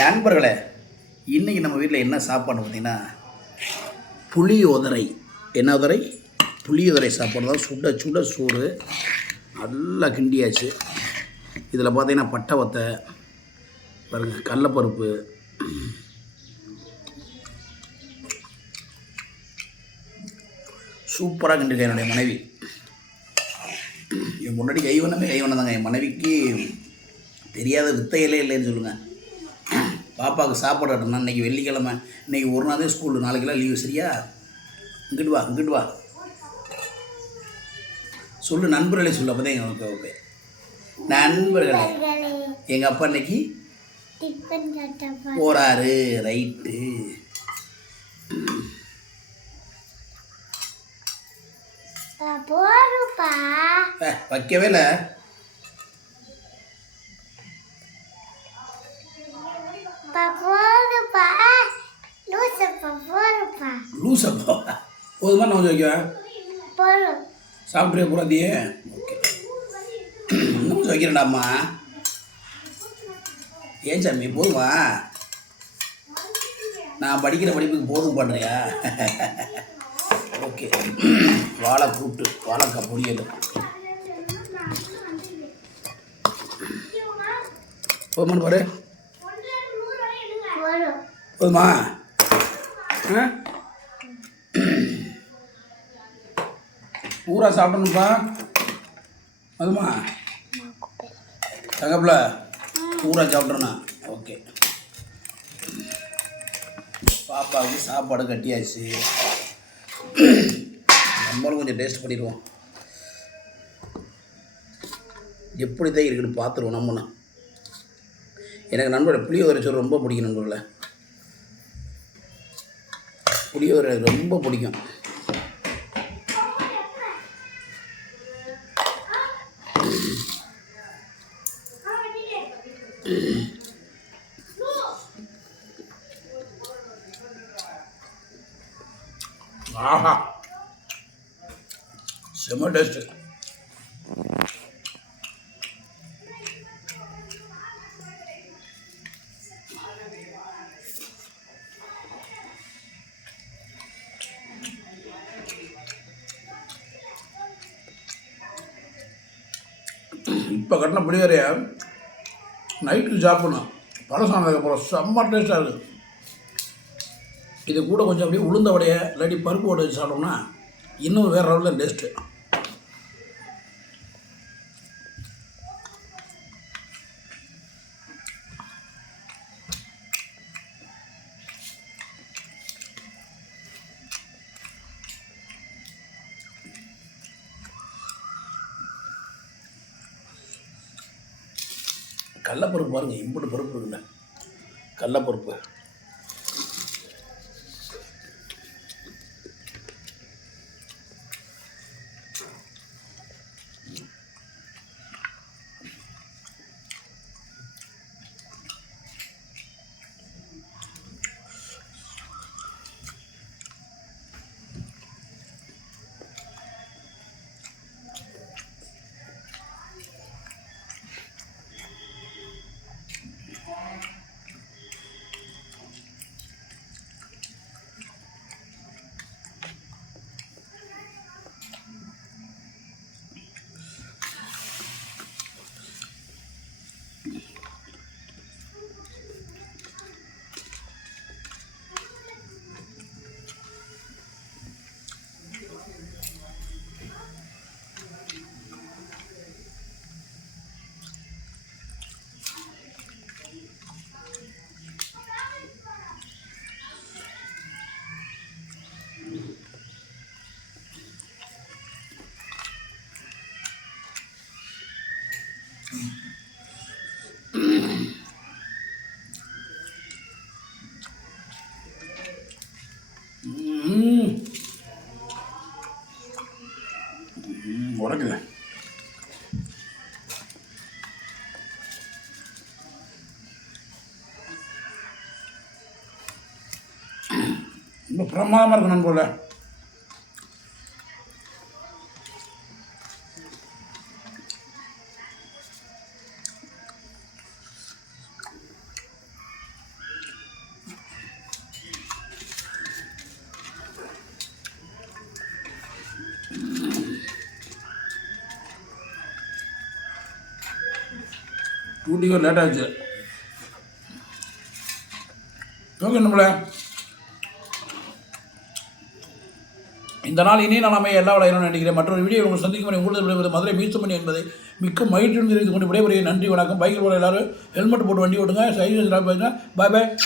நண்பர்களே, இன்றைக்கி நம்ம வீட்டில் என்ன சாப்பாடு பார்த்திங்கன்னா புளியோதரை. என்ன உதரை? புளியோதரை சாப்பாடு தான். சுட சுட சோறு நல்லா கிண்டியாச்சு. இதில் பார்த்திங்கன்னா பட்டை வத்தை பாருங்கள், கடலப்பருப்பு, சூப்பராக கிண்டிருக்கேன் என்னுடைய மனைவி. என் முன்னாடி கைவண்ணதாங்க. என் மனைவிக்கு தெரியாத வித்தையிலே இல்லைன்னு சொல்லுங்கள். பாப்பாவுக்கு சாப்பாடு கட்டணும். இன்றைக்கி வெள்ளிக்கிழமை, இன்றைக்கி ஒரு நாள் தான் ஸ்கூலு, நாளைக்கெல்லாம் லீவு. சரியா? இங்கிட்டு வா சொல்லு, நண்பர்களே சொல்லு. அப்போ தான் எங்களுக்கு ஓகே. நண்பர்களே, எங்கள் அப்பா இன்னைக்கு போகிறாரு. ரைட்டு. வைக்கவே இல்லை. லூசப்பா போதுமா? நான் கொஞ்சம் வைக்கவேன். சாப்பிட்றிய பூராதியே? ஓகே, இன்னும் கொஞ்சம் வைக்கிறேன்டாம்மா. ஏன் சாமி போதுமா? நான் படிக்கிற படிப்புக்கு போதும் பண்ணுறியா? ஓகே. வாழை கூட்டு, வாழைக்காய் பொரியல். போதுமான்னு பாரு. போதுமா? பூரா சாப்பிடணும்ப்பா. அதுமா தங்கப்பில் பூரா சாப்பிட்றேண்ணா. ஓகே. பாப்பாவுக்கு சாப்பாடு கட்டியாச்சு. நம்மளும் கொஞ்சம் டேஸ்ட் பண்ணிடுவோம். எப்படி தான் இருக்குன்னு பார்த்துருவோம் நம்மனா. எனக்கு நண்பரோட புளியோதரை சோறு ரொம்ப பிடிக்கும். நண்பர்கள, புளியோதரை ரொம்ப பிடிக்கும். ஆஹா, செம்ம டேஸ்ட்டு. இப்போ கட்டின புளியோரைய நைட்டுக்கு சாப்பிடணும். பழசானதுக்கப்புறம் செம்ம டேஸ்ட்டாக இருக்குது. இது கூட கொஞ்சம் அப்படியே உளுந்த வடையை இல்லாட்டி பருப்பு வடை வச்சு சாப்பிட்டோம்னா இன்னும் வேறு லெவலில் டேஸ்ட்டு. கடலப்பருப்பு பாருங்கள், இம்புட்டு பருப்பு இருக்குல்ல, கடலப்பருப்பு. உடக்குது. ரொம்ப பிரமாதமாக இருக்கு நண்பர்களே. ஊட்டிக்கு லேட் ஆச்சு. ஓகே நம்மளே, இந்த நாள் இனிய நாளாமே எல்லா விளையாடும் நினைக்கிறேன். மற்றொரு வீடியோ உங்கள் சந்திக்கும் வரை உங்களுக்கு விளைவது மதுரை மீசமணி என்பதை மிக்க மகிழ்ச்சியுடன் தெரிவித்துக் கொண்டு விடைபெறுகிறேன். நன்றி, வணக்கம். பைக்கில் போகிற எல்லாரும் ஹெல்மெட் போட்டு வண்டி ஓட்டுங்க. சைக்கிள் பாய் பாய்.